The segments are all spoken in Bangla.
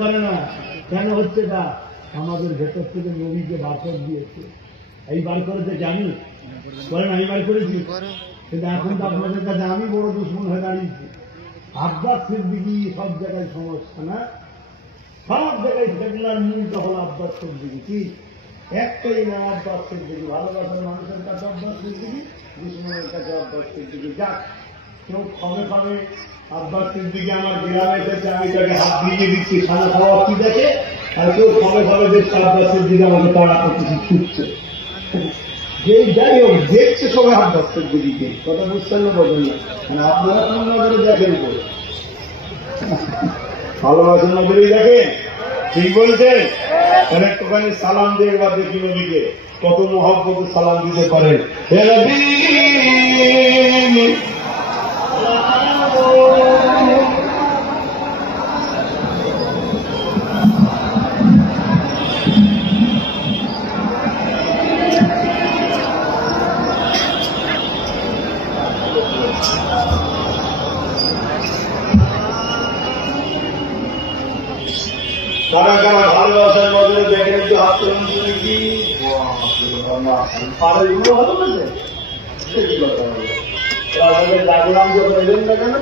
করে না কেন হচ্ছে না? আমাদের ভেতর থেকে নবীকে বার করে দিয়েছে। এই বার করেছে জানি বলেন, আমি বার করেছি, কিন্তু এখন তো আপনাদের কাছে আমি বড় দুশ্মন হয়ে দাঁড়িয়েছি। আব্বাস সিদ্দিকী সব জায়গায় সমস্যা না, সব জায়গায় সেগুলার মূলটা হল আব্বাস সিদ্দিকী। কি একটাই না, আব্বাস সিদ্দিকী। ভালোবাসার মানুষের কাছে আব্বাস সিদ্দিকী, দুশ্মনের কাছে আব্বাস সিদ্দিকী। যাক, কেউ ক্ষমে ক্ষমে আব্বাস সিদ্দিকী আমার গ্রামে এসেছে, আমি তাকে হাত দিয়ে দিচ্ছি, খানা খাওয়া কি দেখে, আর কেউ ক্ষমে ক্ষমে দেখছে আব্বাস সিদ্দিকী আমাকে তাড়া করতেছে, ছুটছে। যেই যাই হোক দেখছে সবাই আব্বাস সিদ্দিকীকে। কথা বুঝছেন না? বলবেন না, মানে আপনারা কোন নজরে দেখেন তো, ভালোবাসার নজরেই দেখেন। ঠিক বলছে? একটুখানি সালাম দিয়ে একবার দেখি নবীকে, কত মহব্বতে সালাম দিতে পারেন। কারা কারা ভালোবাসার নজরে দেখেন একটু হাত তুলুন কি ভালো ডাকলাম যখন এলেন না কেন?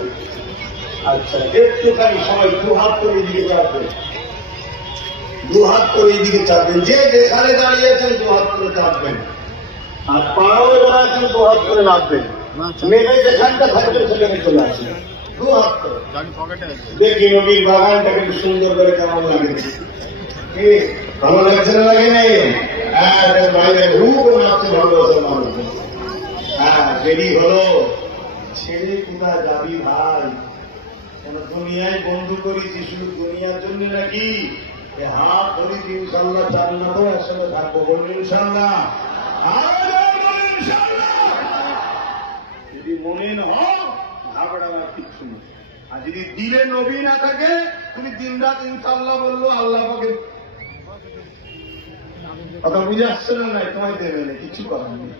আচ্ছা, একটুখানি সবাই দু হাত করে এদিকে চাপবেন, দু হাত করে এদিকে চাপবেন। যে যেখানে দাঁড়িয়েছেন দু হাত করে চাপবেন, আর পাড়াও যারা আছেন দু হাত করে নামবেন। মেঘে যেখানটা থাকবেন সেখানে চলে আসেন দু হাত করে। দেখি নবীর বাগানটাকে সুন্দর করে কেমন লাগেছে। ভালো লাগছে না? লাগে নেই? বাইরে রূপ নাচছে ভালোবাসার মানুষ। হ্যাঁ, দেরি হলো, ছেড়ে কোথায় যাবি ভাই? কেন দুনিয়ায় বন্ধু করেছি শুধু দুনিয়ার জন্য নাকি? হাত ধরি ইনশাল্লাহ, চান না তো একসাথে থাকবো, বলুন ইনশাল্লাহ। যদি মনে না হয় ঝাগড়া কিচ্ছু নেই। আর যদি দিলে নবী না থাকে, তুমি দিন রাত ইনশাল্লাহ বললো, আল্লাহ পাকে কথা বুঝে আসছে না? নাই তোমায় দেবে না, কিছু করার নেই।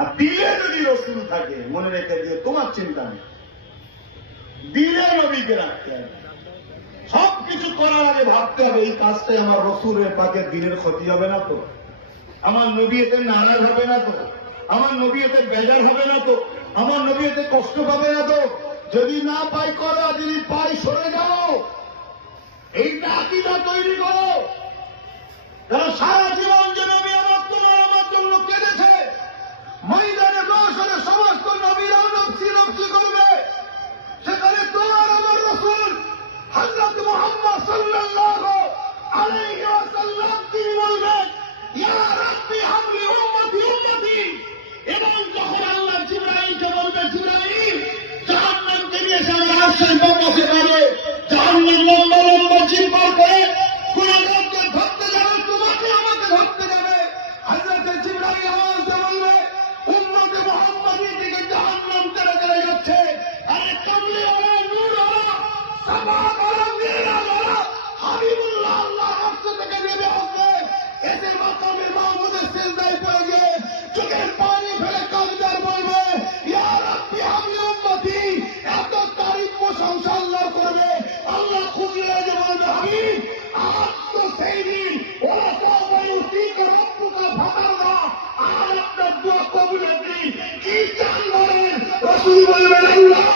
আর দিলে যদি রসুল থাকে, মনে রেখে দিয়ে তোমার চিন্তা নেই, দিলে নবীকে রাখতে হবে। সবকিছু করার আগে ভাবতে হবে এই কাজটাই আমার রসুলের পাকের দিনের ক্ষতি হবে না তো, আমার নবী এতে নারাজ হবে না তো, আমার নবী এতে বেজার হবে না তো, আমার নবী এতে কষ্ট পাবে না তো। যদি না পাই করো, যদি পাই সরে যাও, এইটা আকীদা তৈরি করো। তারা সারা জীবন যে নবী আমার তোমার আমার জন্য কেঁদেছে, ময়দানে দর্শনে সমস্ত নবীরাও নফসি নফসি করবে, সেখানে তোমার আমার রাসূল হযরত মুহাম্মদ সাল্লাল্লাহু আলাইহি ওয়াসাল্লাম তিনি বলবেন, ইয়া রাব্বি হাবলি উম্মতি উম্মতি। এবং যখন আল্লাহ জিবরাইলকে বলবে, জিবরাইল জাহান্নামকে নিয়ে এসে আমার আরশের বাতাসে পাবে, জাহান্নাম লম্বা লম্বা জিহ্বা করে গুনাহগারদের ধরতে যাবে, তোমাকে আমাকে ধরতে যাবে। হযরত জিবরাইল আওয়াজে বলবে, উম্মতে মুহাম্মদী থেকে জাহান্নাম তেরে তেরে যাচ্ছে। আরে কামলি ওরা, নূর ওরা, সাবাক ওরা, মিরাজ ওরা, হাবিবুল্লাহ আল্লাহর রাস্তা থেকে নেমে আসবে, এসে মাকামে মাহমুদের সিজদায় পড়ে গিয়ে চোখের পানি ফেলে কাঁদবে, বলবে, ইয়া রাব্বি হাবলি উম্মতি। এত তারিফ প্রশংসা আল্লাহ করবে, আল্লাহ খুশি হয়ে যে বলবে, হাবিব আজ তো সেই দিন, ওরা সবাই উঠিকে রব্বুকা ফাতারদা, আর আপনার দোয়া কবুলের দিন। কি চান বলেন? রাসূল বলবেন, আল্লাহ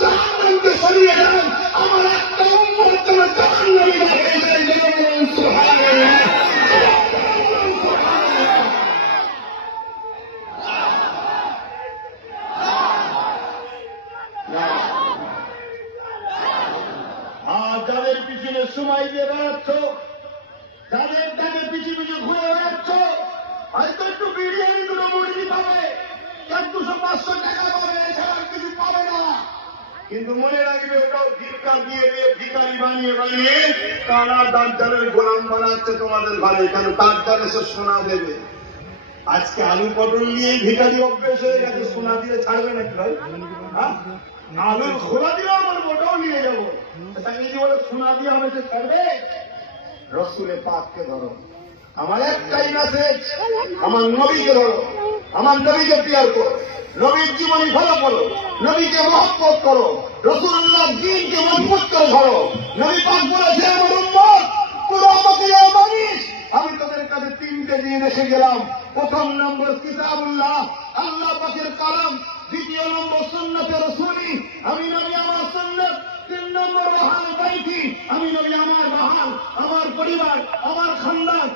জাহান্নামকে সরিয়ে দেন, আমার একটা উম্মত যেন জাহান্নামে না হয়ে যায়। বলুন সুবহানাল্লাহ। যাদের পিছনে সময় দিয়ে বেড়াচ্ছ, যাদের দামে পিছু পিছু ঘুরে বেড়াচ্ছ, হয়তো একটু বিরিয়ানি দুটো মুড়ি পাবে, 200-500 টাকা পাবে, এছাড়া কিছু পাবে না। কিন্তু মনে রাখবে, ওটাও ভিক্ষা দিয়ে দিয়ে ভিখারি বানিয়ে বানিয়ে তারা দাজ্জালের গোলাম বানাচ্ছে তোমাদের ঘরে। কেন? দাজ্জাল এসে সোনা দেবে। আজকে আলু পটল নিয়ে ভিখারি অভ্যেস হয়ে গেছে, সোনা দিয়ে ছাড়বে নাকি ভাই? আলুর খোলা দিয়ে আমার ওটাও নিয়ে যাবো, তাকে যদি বলে সোনা দিয়ে আমাকে ছাড়বে? রসুলের পাককে ধরো, আমার একটাই মেসেজ, আমার নবীকে ধরো, আমার নবীকে প্রিয়ার করো, নবীর জীবনী ফলো করো, নবীকে মহব্বত করো, রাসূলুল্লাহর দ্বীনকে মজবুত করে ধরো। নবী পাক বলেছে, আমার উম্মত দেশে গেলাম। প্রথম নম্বর কিতাবুল্লাহ, আল্লাহ পাকের কালাম। দ্বিতীয় নম্বর সুন্নতে রাসূলি, আমি নবী আমার সুন্নাত। 3 নম্বর আহলে বাইতি, আমি নবী আমার বাহাল, আমার পরিবার, আমার খানদান।